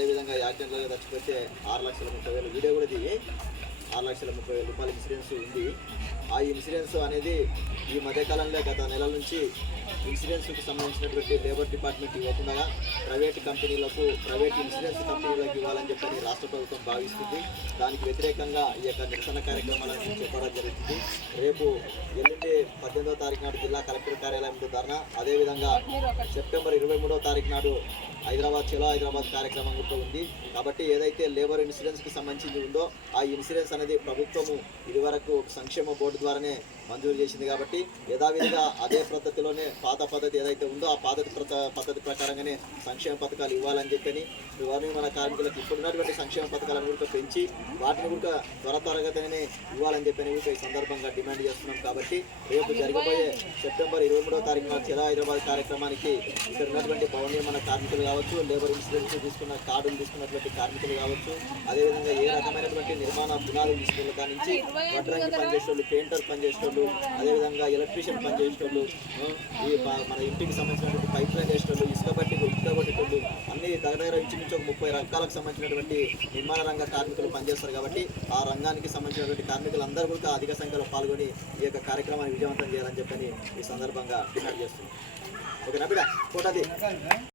అదేవిధంగా యాక్సిడెంట్లో చచ్చిపోతే 6,30,000 వీడియో కూడా దిగి 6,30,000 రూపాయల ఇన్సూరెన్స్ ఉంది. ఆ ఇన్సూరెన్స్ అనేది ఈ మధ్యకాలంలో గత నెలల నుంచి ఇన్సూరెన్స్కి సంబంధించినటువంటి లేబర్ డిపార్ట్మెంట్ ఇవ్వకుండా ప్రైవేట్ కంపెనీలకు, ప్రైవేట్ ఇన్సూరెన్స్ కంపెనీలకు ఇవ్వాలని చెప్పని రాష్ట్ర ప్రభుత్వం భావిస్తుంది. దానికి వ్యతిరేకంగా ఈ యొక్క నిరసన కార్యక్రమాలను చేపట్టడం జరుగుతుంది. రేపు ఎల్లుండి 18వ తారీఖు నాడు జిల్లా కలెక్టర్ కార్యాలయం ముందు ధర్నా, అదేవిధంగా సెప్టెంబర్ 23వ తారీఖు నాడు చలో హైదరాబాద్ కార్యక్రమం కూడా ఉంది. కాబట్టి ఏదైతే లేబర్ ఇన్సూరెన్స్కి సంబంధించి ఉందో ఆ ఇన్సూరెన్స్ అనేది ప్రభుత్వము ఇదివరకు సంక్షేమ బోర్డు ద్వారానే మంజూరు చేసింది. కాబట్టి యథావిధిగా అదే పద్ధతిలోనే పాత పద్ధతి ఏదైతే ఉందో ఆ పద్ధతి ప్రకారంగానే సంక్షేమ పథకాలు ఇవ్వాలని చెప్పని ఇవన్నీ మన కార్మికులకు ఇప్పుడున్నటువంటి సంక్షేమ పథకాలను కూడా పెంచి వాటిని కూడా త్వరతరగతినే ఇవ్వాలని చెప్పని ఈ సందర్భంగా డిమాండ్ చేస్తున్నాం. కాబట్టి రేపు జరగబోయే సెప్టెంబర్ 23వ తారీఖున చలో హైదరాబాద్ కార్యక్రమానికి ఇక్కడ ఉన్నటువంటి భవన నిర్మాణ కార్మికులు కావచ్చు, లేబర్ ఇన్సూరెన్స్ తీసుకున్న కార్డులు తీసుకున్నటువంటి కార్మికులు కావచ్చు, అదేవిధంగా ఏ రకమైనటువంటి నిర్మాణ పునాదులు తీసుకున్న దాని నుంచి వడ్రంగి పనిచేసేవాళ్ళు, పెయింటర్ పనిచేసేవాళ్ళు, అదేవిధంగా ఎలక్ట్రీషియన్ పనిచేసేవాళ్ళు, ఈ మన ఇంటికి సంబంధించినటువంటి పైప్ లైన్ చేసేవాళ్ళు, ఇసుక కొట్టేటోళ్ళు అన్ని దగ్గర ఇంచుమించు 30 రంగాలకు సంబంధించినటువంటి నిర్మాణ రంగ కార్మికులు పనిచేస్తారు. కాబట్టి ఆ రంగానికి సంబంధించినటువంటి కార్మికులందరూ కూడా అధిక సంఖ్యలో పాల్గొని ఈ యొక్క కార్యక్రమాన్ని విజయవంతం చేయాలని చెప్పని ఈ సందర్భంగా డిమాండ్ చేస్తున్నాం. ఓకేనా బిడ్డ? ఫోటోది